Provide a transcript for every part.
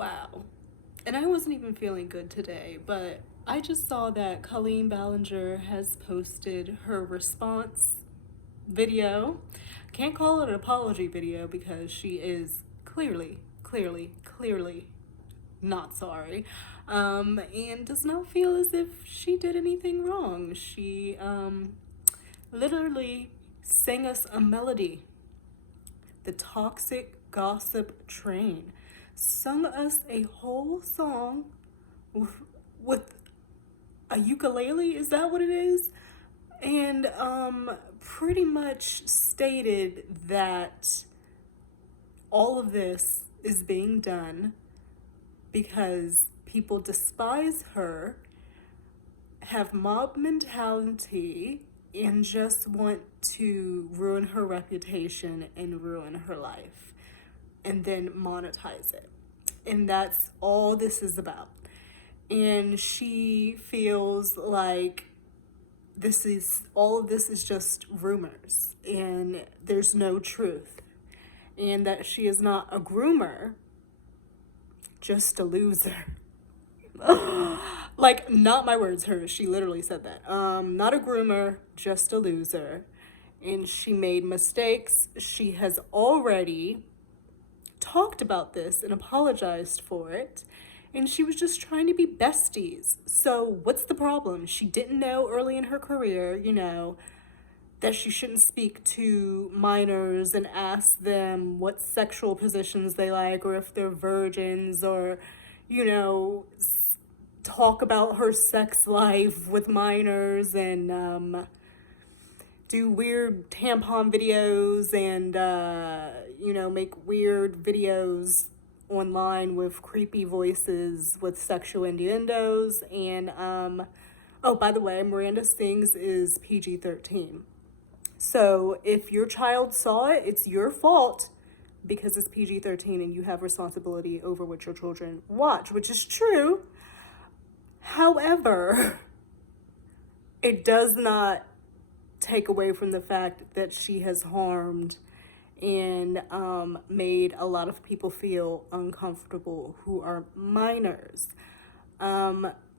Wow. And I wasn't even feeling good today, but I just saw that Colleen Ballinger has posted her response video. Can't call it an apology video because she is clearly not sorry. And does not feel as if she did anything wrong. She literally sang us a melody. The Toxic Gossip Train sung us a whole song with a ukulele. Is that what it is? And pretty much stated that all of this is being done because people despise her, have mob mentality, and just want to ruin her reputation and ruin her life and then monetize it. And that's all this is about. And she feels like all of this is just rumors and there's no truth. And that she is not a groomer, just a loser. Like, not my words, hers. She literally said that. Not a groomer, just a loser. And she made mistakes. She has already talked about this and apologized for it. And she was just trying to be besties. So what's the problem? She didn't know early in her career, that she shouldn't speak to minors and ask them what sexual positions they like or if they're virgins or, talk about her sex life with minors and do weird tampon videos and, make weird videos online with creepy voices with sexual innuendos. And, oh, by the way, Miranda Sings is PG-13. So if your child saw it, it's your fault because it's PG-13 and you have responsibility over what your children watch, which is true. However, it does not take away from the fact that she has harmed and made a lot of people feel uncomfortable who are minors.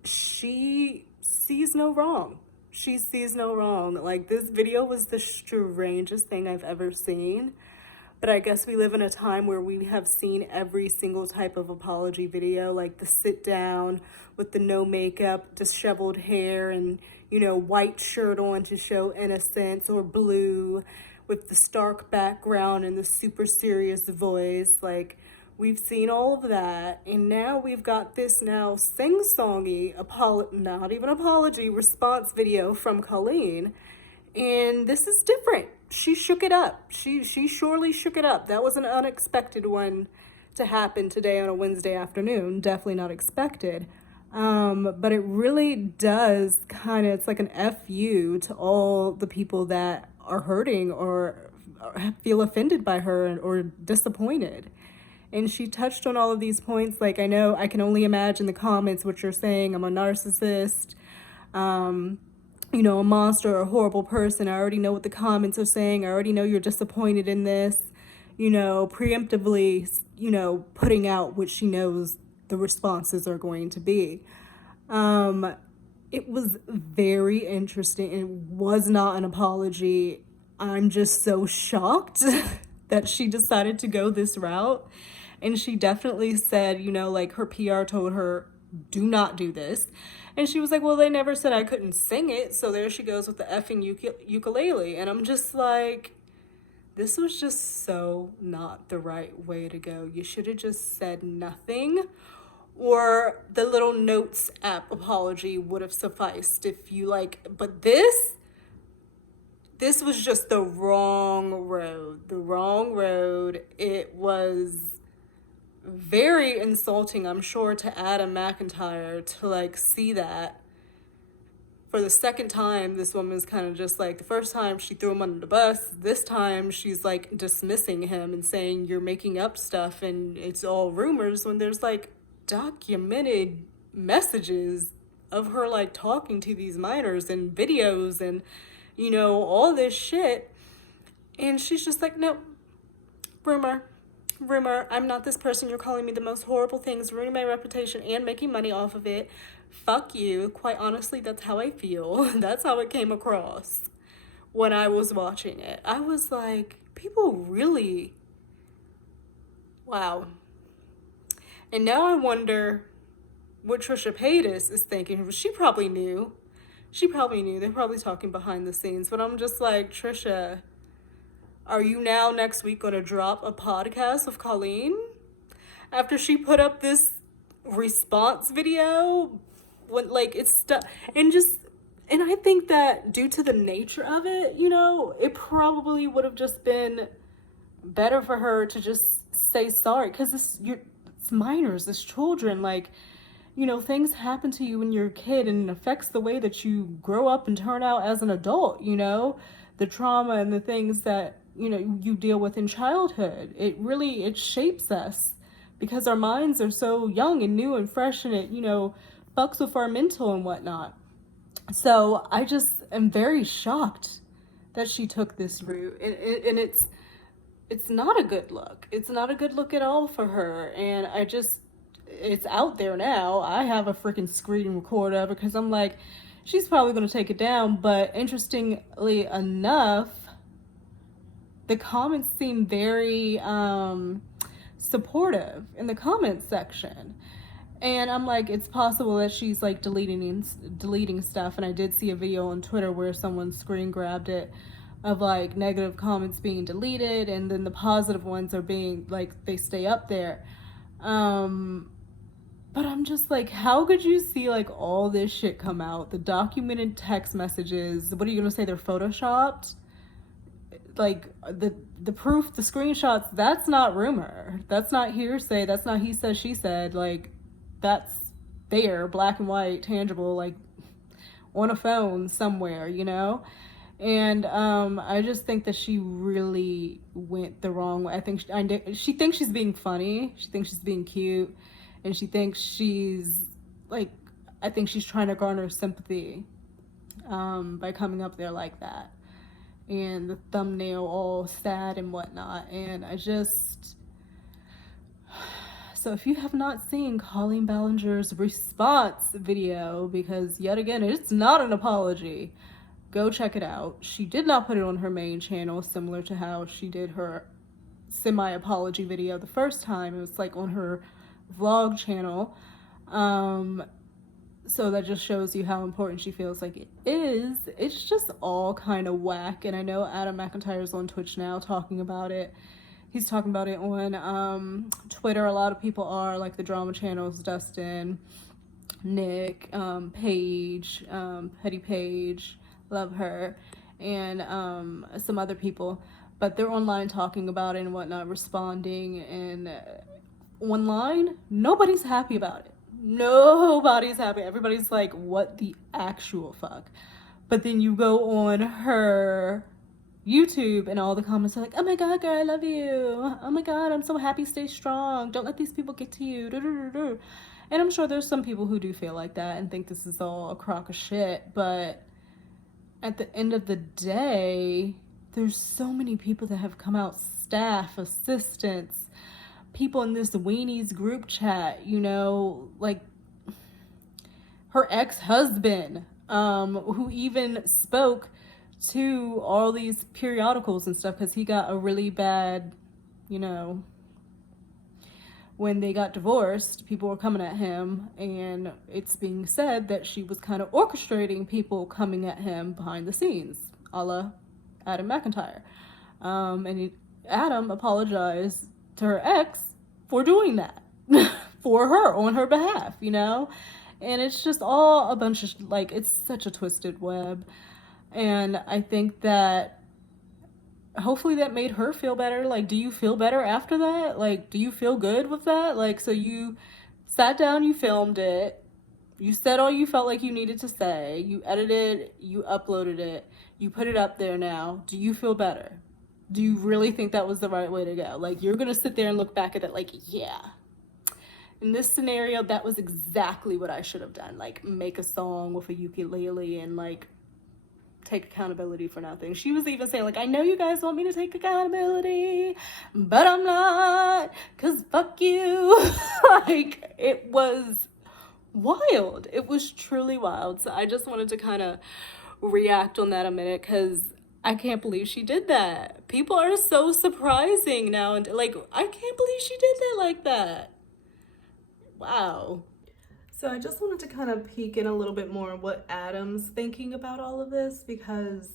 She sees no wrong. She sees no wrong. Like, this video was the strangest thing I've ever seen. But I guess we live in a time where we have seen every single type of apology video, like the sit down with the no makeup, disheveled hair, and, white shirt on to show innocence, or blue with the stark background and the super serious voice. Like, we've seen all of that. And now we've got this now sing-songy, not even apology, response video from Colleen. And this is different. She shook it up. She surely shook it up. That was an unexpected one to happen today on a Wednesday afternoon. Definitely not expected. But it really does it's like an FU to all the people that are hurting or feel offended by her or disappointed. And she touched on all of these points. Like, I can only imagine the comments, what you're saying. I'm a narcissist. A monster or a horrible person. I already know what the comments are saying. I already know you're disappointed in this, preemptively, putting out what she knows the responses are going to be. It was very interesting. It was not an apology. I'm just so shocked that she decided to go this route. And she definitely said, like, her PR told her, do not do this. And she was like, well, they never said I couldn't sing it. So there she goes with the effing ukulele. And I'm just like, this was just so not the right way to go. You should have just said nothing. Or the little notes app apology would have sufficed if you but this was just the wrong road. It was very insulting, I'm sure, to Adam McIntyre to see that. For the second time, this woman's kind of just the first time she threw him under the bus. This time she's dismissing him and saying you're making up stuff and it's all rumors, when there's documented messages of her talking to these minors and videos and all this shit. And she's just no, rumor. rumor, I'm not this person. You're calling me the most horrible things, ruining my reputation and making money off of it. Fuck you. Quite honestly, that's how I feel. That's how it came across when I was watching it. I was like, people really, wow. And now I wonder what Trisha Paytas is thinking. She probably knew. She probably knew. They're probably talking behind the scenes. But I'm just like, Trisha, are you now next week going to drop a podcast with Colleen? After she put up this response video, when like it's stuff, and I think that due to the nature of it, you know, it probably would have just been better for her to just say sorry, because it's minors, it's children, like, you know, things happen to you when you're a kid and it affects the way that you grow up and turn out as an adult, you know, the trauma and the things that, you know, you deal with in childhood. It shapes us because our minds are so young and new and fresh, and it, you know, fucks with our mental and whatnot. So I just am very shocked that she took this route, and it's not a good look. It's not a good look at all for her, and it's out there now. I have a freaking screen record of it because I'm like, she's probably going to take it down. But interestingly enough, the comments seem very supportive in the comments section. And I'm like, it's possible that she's like deleting stuff. And I did see a video on Twitter where someone screen grabbed it of like negative comments being deleted, and then the positive ones are being like, they stay up there. But I'm just like, how could you see like all this shit come out? The documented text messages, what are you gonna say, they're photoshopped? Like the proof, the screenshots, that's not rumor. That's not hearsay. That's not he said, she said. Like, that's there, black and white, tangible, like on a phone somewhere, you know? And I just think that she really went the wrong way. She thinks she's being funny. She thinks she's being cute. And she thinks she's, like, I think she's trying to garner sympathy by coming up there like that. And the thumbnail all sad and whatnot. And so if you have not seen Colleen Ballinger's response video, because yet again, it's not an apology, go check it out. She did not put it on her main channel, similar to how she did her semi-apology video the first time. It was like on her vlog channel. So that just shows you how important she feels like it is. It's just all kind of whack. And I know Adam McIntyre's on Twitch now talking about it. He's talking about it on Twitter. A lot of people are, like the drama channels, Dustin, Nick, Paige, Petty Paige, love her, and some other people. But they're online talking about it and whatnot, responding. And online, nobody's happy about it. Nobody's happy. Everybody's like, what the actual fuck? But then you go on her YouTube and all the comments are like, oh my god, girl, I love you. Oh my god, I'm so happy, stay strong. Don't let these people get to you. And I'm sure there's some people who do feel like that and think this is all a crock of shit. But at the end of the day, there's so many people that have come out, staff, assistants, people in this weenies group chat, you know, like her ex-husband, who even spoke to all these periodicals and stuff, because he got a really bad, you know, when they got divorced, people were coming at him, and it's being said that she was kind of orchestrating people coming at him behind the scenes, a la Adam McIntyre. Adam apologized to her ex for doing that for her, on her behalf, you know? And it's just all a bunch of, like, it's such a twisted web. And I think that hopefully that made her feel better. Like, do you feel better after that? Like, do you feel good with that? Like, so you sat down, you filmed it, you said all you felt like you needed to say, you edited, you uploaded it, you put it up there now. Do you feel better? Do you really think that was the right way to go? Like, you're going to sit there and look back at it like, yeah. In this scenario, that was exactly what I should have done. Like, make a song with a ukulele and, like, take accountability for nothing. She was even saying, like, I know you guys want me to take accountability, but I'm not, because fuck you. Like, it was wild. It was truly wild. So I just wanted to kind of react on that a minute, because I can't believe she did that. People are so surprising now, and like, I can't believe she did that like that. Wow. So I just wanted to kind of peek in a little bit more on what Adam's thinking about all of this, because,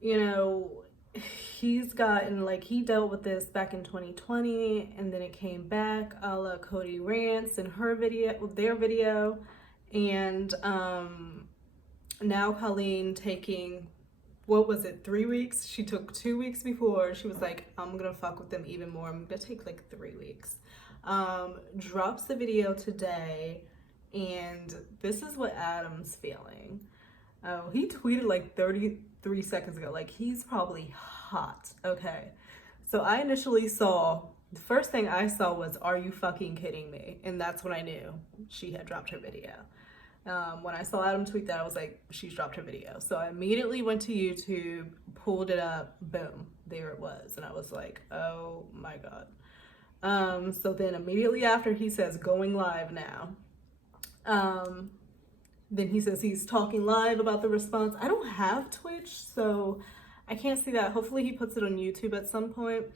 you know, he's gotten, like, he dealt with this back in 2020, and then it came back a la Cody Rants in her video, their video, and now Colleen taking, what was it, 3 weeks? She took 2 weeks before. She was like, I'm gonna fuck with them even more. I'm gonna take like 3 weeks. Drops the video today, and this is what Adam's feeling. Oh, he tweeted like 33 seconds ago, like, he's probably hot. Okay, so I initially saw, the first thing I saw was, are you fucking kidding me? And that's when I knew she had dropped her video. When I saw Adam tweet that, I was like, she's dropped her video. So I immediately went to YouTube, pulled it up, boom, there it was. And I was like, oh my God. So then immediately after, he says, going live now. Then he says he's talking live about the response. I don't have Twitch, so I can't see that. Hopefully he puts it on YouTube at some point.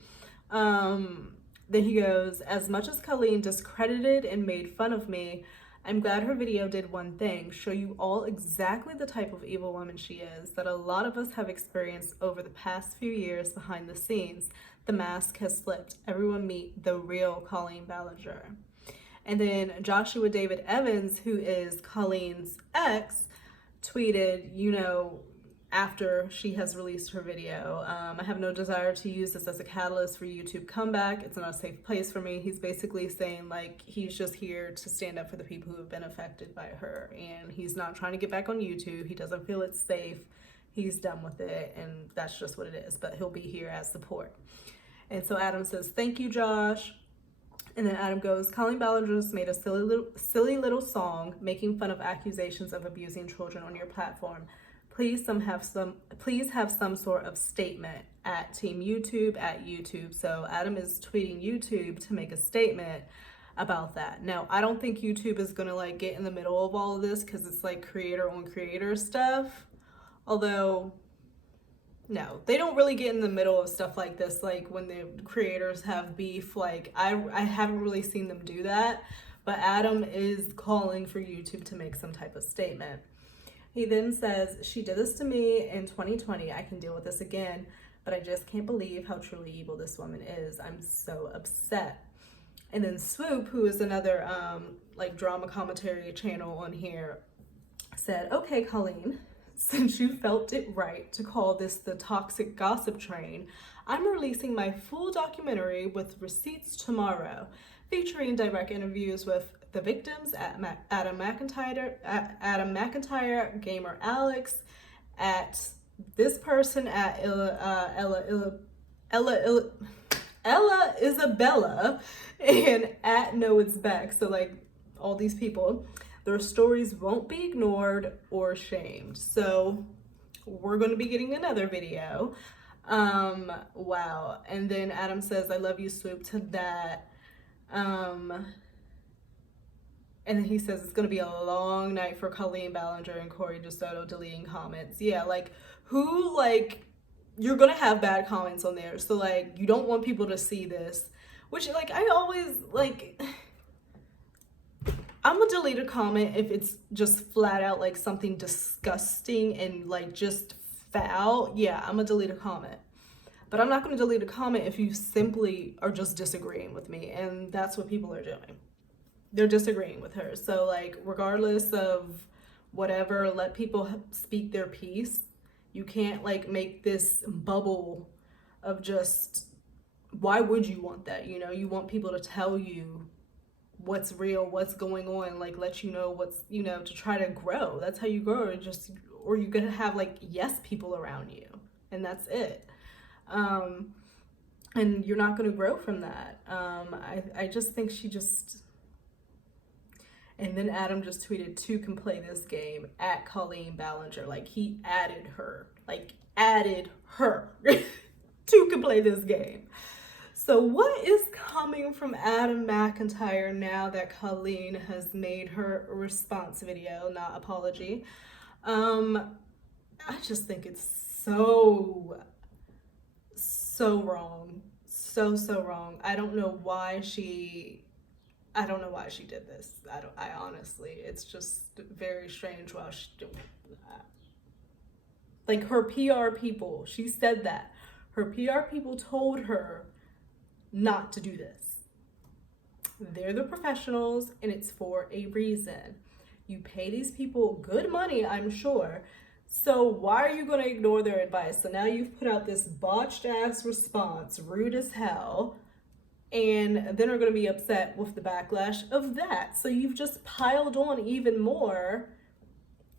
Then he goes, as much as Colleen discredited and made fun of me, I'm glad her video did one thing, show you all exactly the type of evil woman she is that a lot of us have experienced over the past few years behind the scenes. The mask has slipped. Everyone meet the real Colleen Ballinger. And then Joshua David Evans, who is Colleen's ex, tweeted, you know, after she has released her video, I have no desire to use this as a catalyst for YouTube comeback. It's not a safe place for me. He's basically saying, like, he's just here to stand up for the people who have been affected by her, and he's not trying to get back on YouTube. He doesn't feel it's safe. He's done with it, and that's just what it is, but he'll be here as support. And so Adam says, thank you, Josh. And then Adam goes, Colleen Ballinger just made a silly little song making fun of accusations of abusing children on your platform. Please have some sort of statement at Team YouTube, at YouTube. So Adam is tweeting YouTube to make a statement about that. Now, I don't think YouTube is gonna like get in the middle of all of this, because it's like creator on creator stuff. Although, no, they don't really get in the middle of stuff like this, like when the creators have beef. Like, I haven't really seen them do that, but Adam is calling for YouTube to make some type of statement. He then says, she did this to me in 2020. I can deal with this again, but I just can't believe how truly evil this woman is. I'm so upset. And then Swoop, who is another like drama commentary channel on here, said, okay, Colleen, since you felt it right to call this the toxic gossip train, I'm releasing my full documentary with receipts tomorrow, featuring direct interviews with the victims at Adam McIntyre, Gamer Alex, at this person, at Ella Isabella, and at No It's Back. So like all these people, their stories won't be ignored or shamed. So we're going to be getting another video. Wow. And then Adam says, I love you, Swoop, to that. And then he says it's going to be a long night for Colleen Ballinger and Corey DeSoto deleting comments. Yeah, like, who, like, you're going to have bad comments on there. So, like, you don't want people to see this. Which, like, I always, like, I'm going to delete a comment if it's just flat out, like, something disgusting and, like, just foul. Yeah, I'm going to delete a comment. But I'm not going to delete a comment if you simply are just disagreeing with me. And that's what people are doing. They're disagreeing with her. So, like, regardless of whatever, let people speak their piece. You can't, like, make this bubble of just, why would you want that? You know, you want people to tell you what's real, what's going on, like, let you know what's, you know, to try to grow. That's how you grow. Or you're gonna have, like, yes people around you, and that's it. And you're not gonna grow from that. I just think she just, And then Adam just tweeted, "Two can play this game at Colleen Ballinger." Like, he added her. Like, added her. Two can play this game. So what is coming from Adam McIntyre now that Colleen has made her response video, not apology? I just think it's so wrong. So wrong. I don't know why she did this. I honestly, it's just very strange why she doing that. Like, her PR people, she said that. Her PR people told her not to do this. They're the professionals, and it's for a reason. You pay these people good money, I'm sure. So why are you going to ignore their advice? So now you've put out this botched ass response, rude as hell, and then are going to be upset with the backlash of that. So you've just piled on even more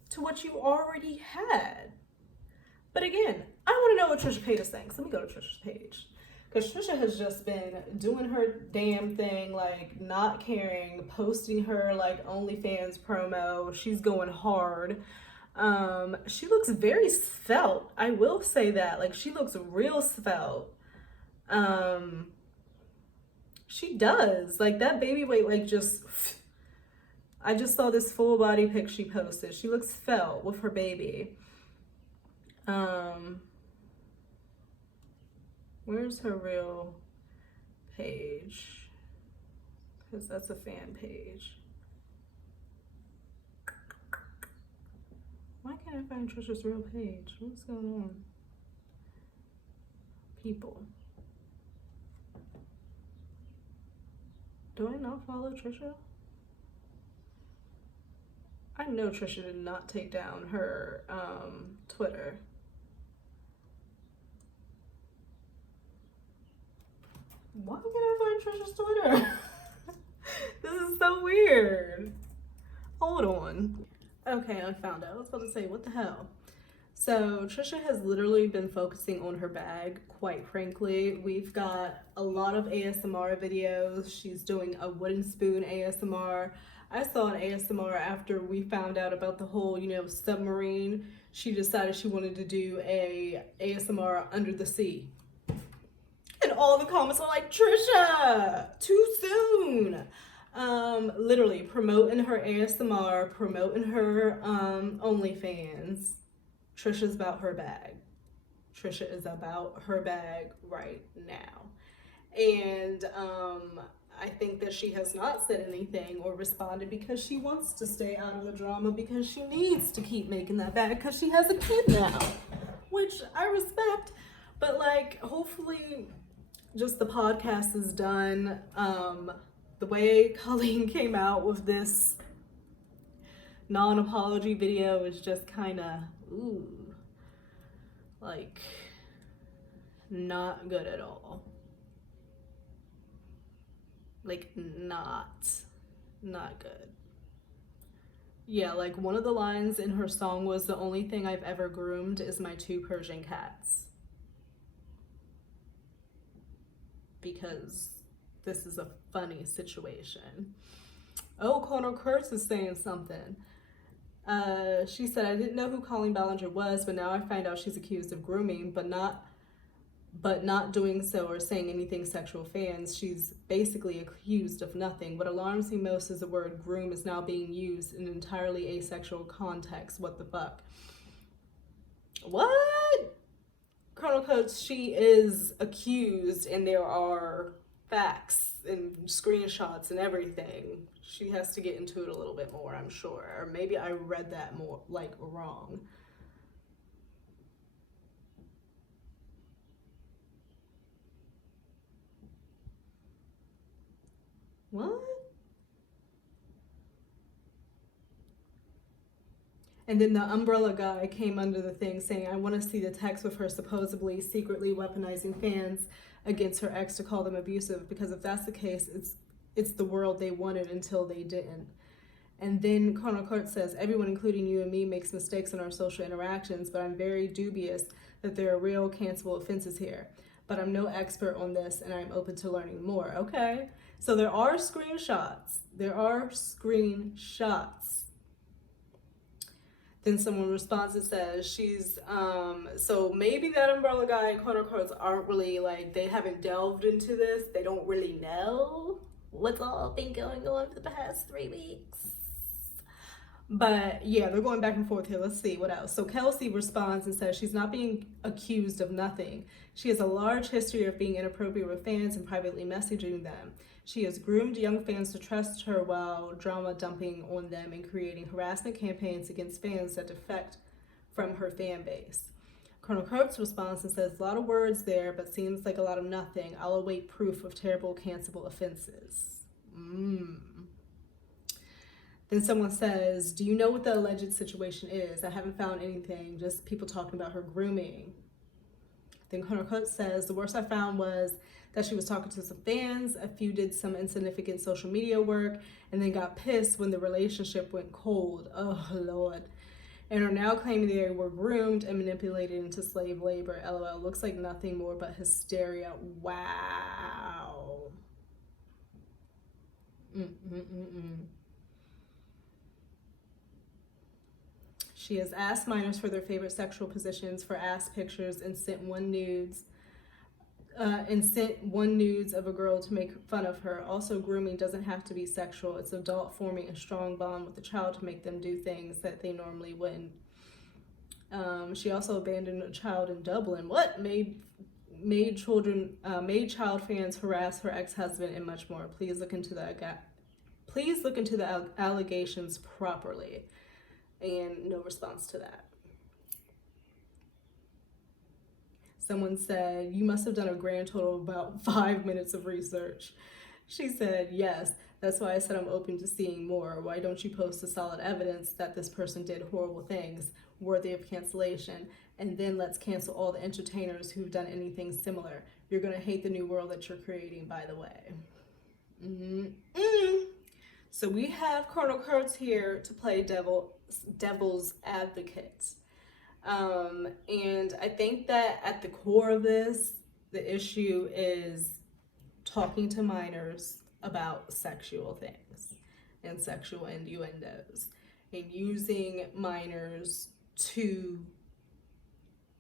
to what you already had. But again, I want to know what Trisha Paytas thinks. Let me go to Trisha's page. Because Trisha has just been doing her damn thing, like, not caring, posting her, like, OnlyFans promo. She's going hard. She looks very svelte. I will say that. Like, she looks real svelte. She does. Like, that baby weight, like, just... I just saw this full body pic she posted. She looks svelte with her baby. Where's her real page? Because that's a fan page. Why can't I find Trisha's real page? What's going on? People. Do I not follow Trisha? I know Trisha did not take down her Twitter. Why can't I find Trisha's Twitter? This is so weird. Hold on. Okay, I found it. I was about to say, what the hell? So Trisha has literally been focusing on her bag, quite frankly. We've got a lot of ASMR videos. She's doing a wooden spoon ASMR. I saw an ASMR after we found out about the whole, submarine. She decided she wanted to do a ASMR under the sea. And all the comments are like, Trisha, too soon. Literally promoting her ASMR, promoting her OnlyFans. Trisha's about her bag. Trisha is about her bag right now. And I think that she has not said anything or responded because she wants to stay out of the drama, because she needs to keep making that bag because she has a kid now, which I respect. But, like, hopefully just the podcast is done. The way Colleen came out with this non-apology video is just kind of, like, not good at all. Like, not good. Yeah, like, one of the lines in her song was, "The only thing I've ever groomed is my 2 Persian cats." Because this is a funny situation. Oh, Connor Kurtz is saying something. She said, "I didn't know who Colleen Ballinger was, but now I find out she's accused of grooming, but not doing so or saying anything sexual fans. She's basically accused of nothing. What alarms me most is the word groom is now being used in an entirely asexual context. What the fuck?" What? Colonel Coates, she is accused, and there are facts and screenshots and everything. She has to get into it a little bit more, I'm sure. Or maybe I read that more, like, wrong. What? And then the umbrella guy came under the thing saying, "I want to see the text with her supposedly secretly weaponizing fans against her ex to call them abusive, because if that's the case, it's the world they wanted until they didn't." And then Colonel Court says, "Everyone, including you and me, makes mistakes in our social interactions, but I'm very dubious that there are real cancelable offenses here. but I'm no expert on this and I'm open to learning more. Okay, so there are screenshots. There are screenshots. Then someone responds and says she's so maybe that umbrella guy and corner cards aren't really like, they haven't delved into this. They don't really know what's all been going on for the past 3 weeks. But yeah, they're going back and forth here. Let's see what else. So Kelsey responds and says she's not being accused of nothing. She has a large history of being inappropriate with fans and privately messaging them. She has groomed young fans to trust her while drama dumping on them and creating harassment campaigns against fans that defect from her fan base. Colonel Kurtz responds and says, a lot of words there, but seems like a lot of nothing. I'll await proof of terrible, cancelable offenses. Then someone says, do you know what the alleged situation is? I haven't found anything, just people talking about her grooming. Then Colonel Kurtz says, the worst I found was that she was talking to some fans, a few did some insignificant social media work, and then got pissed when the relationship went cold. Oh, Lord. And are now claiming they were groomed and manipulated into slave labor. LOL, looks like nothing more but hysteria. Wow. She has asked minors for their favorite sexual positions for ass pictures and sent one nudes of a girl to make fun of her. Also, grooming doesn't have to be sexual. It's adult forming a strong bond with the child to make them do things that they normally wouldn't. She also abandoned a child in Dublin. What? Made child fans harass her ex-husband and much more. Please look into the allegations properly. And no response to that. Someone said, you must have done a grand total of about 5 minutes of research. She said, yes, that's why I said I'm open to seeing more. Why don't you post the solid evidence that this person did horrible things worthy of cancellation? And then let's cancel all the entertainers who've done anything similar. You're going to hate the new world that you're creating, by the way. So we have Colonel Kurtz here to play devil's advocate. And I think that at the core of this, the issue is talking to minors about sexual things and sexual innuendos and using minors to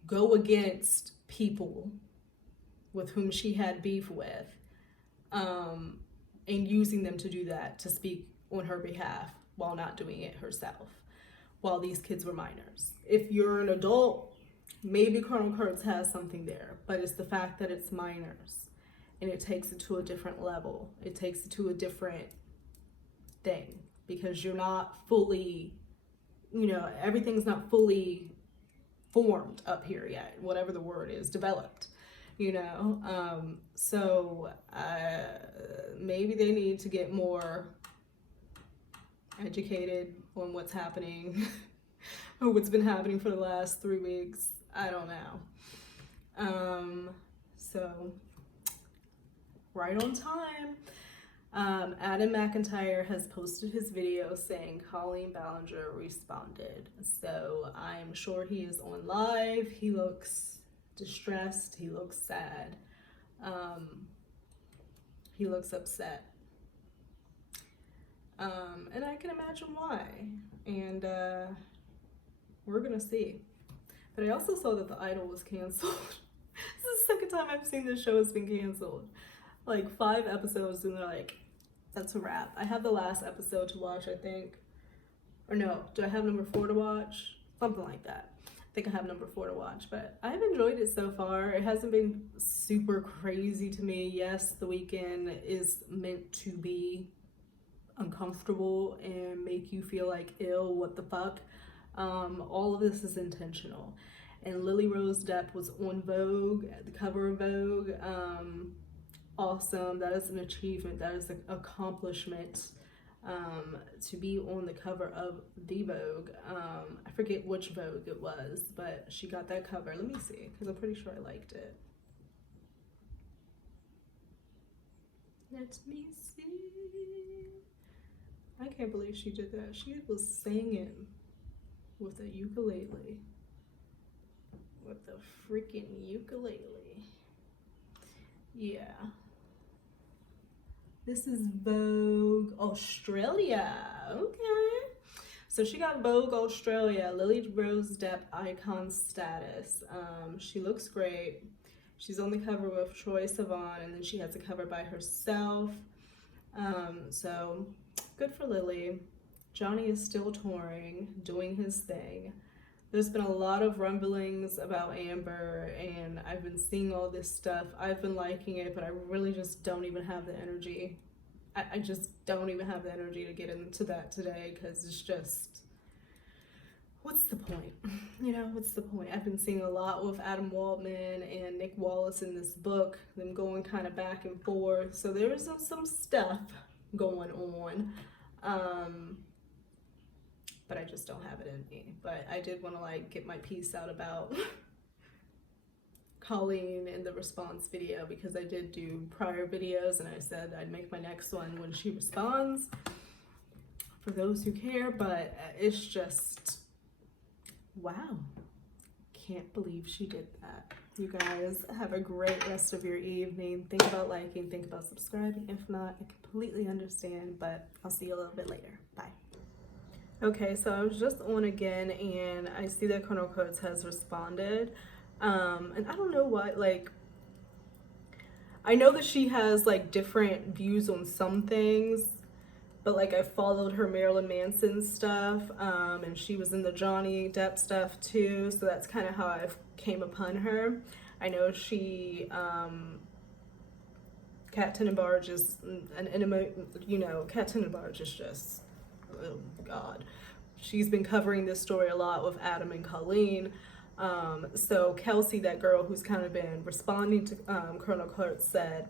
go against people with whom she had beef with, and using them to do that, to speak on her behalf while not doing it herself, while these kids were minors. If you're an adult, maybe Colonel Kurtz has something there, but it's the fact that it's minors, and it takes it to a different level. It takes it to a different thing, because you're not fully, everything's not fully formed up here yet, whatever the word is, developed. So maybe they need to get more educated on what's happening or what's been happening for the last 3 weeks. I don't know. So right on time. Adam McIntyre has posted his video saying Colleen Ballinger responded. So I'm sure he is on live. He looks distressed. He looks sad. He looks upset. And I can imagine why. And we're gonna see. But I also saw that The Idol was canceled. This is the second time I've seen this show has been canceled. Like 5 episodes and they're like, that's a wrap. I have the last episode to watch, I think. Or no, do I have number 4 to watch? Something like that. I think I have number 4 to watch, but I've enjoyed it so far. It hasn't been super crazy to me. Yes, The Weeknd is meant to be uncomfortable and make you feel like, ew, what the fuck? All of this is intentional. And Lily Rose Depp was on Vogue, at the cover of Vogue. Awesome. That is an achievement. That is an accomplishment. To be on the cover of the Vogue. I forget which Vogue it was, but she got that cover. Let me see, because I'm pretty sure I liked it. Let me see. I can't believe she did that. She was singing with a ukulele. With a freaking ukulele. Yeah. This is Vogue Australia. Okay. So she got Vogue Australia, Lily Rose Depp icon status. She looks great. She's on the cover with Troye Sivan, and then she has a cover by herself. So good for Lily. Johnny is still touring, doing his thing. There's been a lot of rumblings about Amber, and I've been seeing all this stuff. I've been liking it, but I really just don't even have the energy. I just don't even have the energy to get into that today, because it's just, what's the point? You know, what's the point? I've been seeing a lot with Adam Waldman and Nick Wallace in this book, them going kind of back and forth. So there's some stuff going on. But I just don't have it in me. But I did want to like get my piece out about Colleen in the response video, because I did do prior videos and I said I'd make my next one when she responds, for those who care. But it's just, wow, can't believe she did that. You guys have a great rest of your evening. Think about liking, think about subscribing. If not, I completely understand, but I'll see you a little bit later. Bye. Okay, so I was just on again, and I see that Colonel Coates has responded. And I don't know what, like, I know that she has like different views on some things, but like I followed her Marilyn Manson stuff, and she was in the Johnny Depp stuff too, so that's kind of how I came upon her. I know she, Kat Tenenbaum is an enemy, you know, Kat Tenenbaum is just, oh God. She's been covering this story a lot with Adam and Colleen. So Kelsey, that girl who's kind of been responding to Colonel Kurtz, said,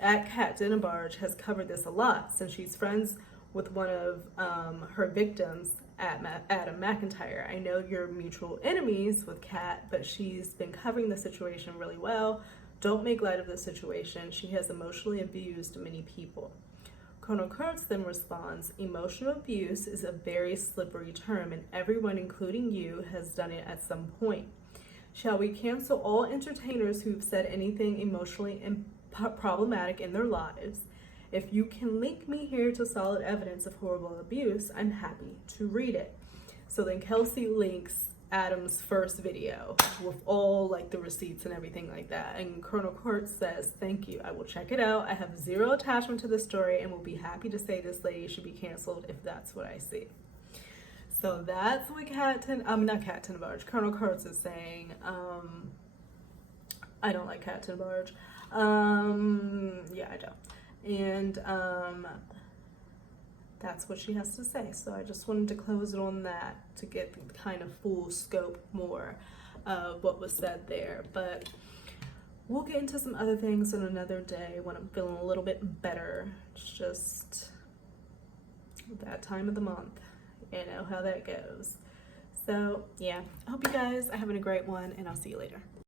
Kat Denenbarge has covered this a lot since she's friends with one of her victims, Adam McIntyre. I know you're mutual enemies with Kat, but she's been covering the situation really well. Don't make light of the situation. She has emotionally abused many people. Colonel Kurtz then responds, emotional abuse is a very slippery term, and everyone, including you, has done it at some point. Shall we cancel all entertainers who've said anything emotionally problematic in their lives? If you can link me here to solid evidence of horrible abuse, I'm happy to read it. So then Kelsey links Adam's first video with all like the receipts and everything like that, and Colonel Kurtz says, thank you, I will check it out. I have zero attachment to the story and will be happy to say this lady should be canceled if that's what I see. So that's what Colonel Kurtz is saying. I don't like Kat Tenenbaum. Yeah, I don't. And that's what she has to say. So I just wanted to close it on that to get the kind of full scope more of what was said there. But we'll get into some other things on another day when I'm feeling a little bit better. It's just that time of the month. You know how that goes. So yeah, I hope you guys are having a great one, and I'll see you later.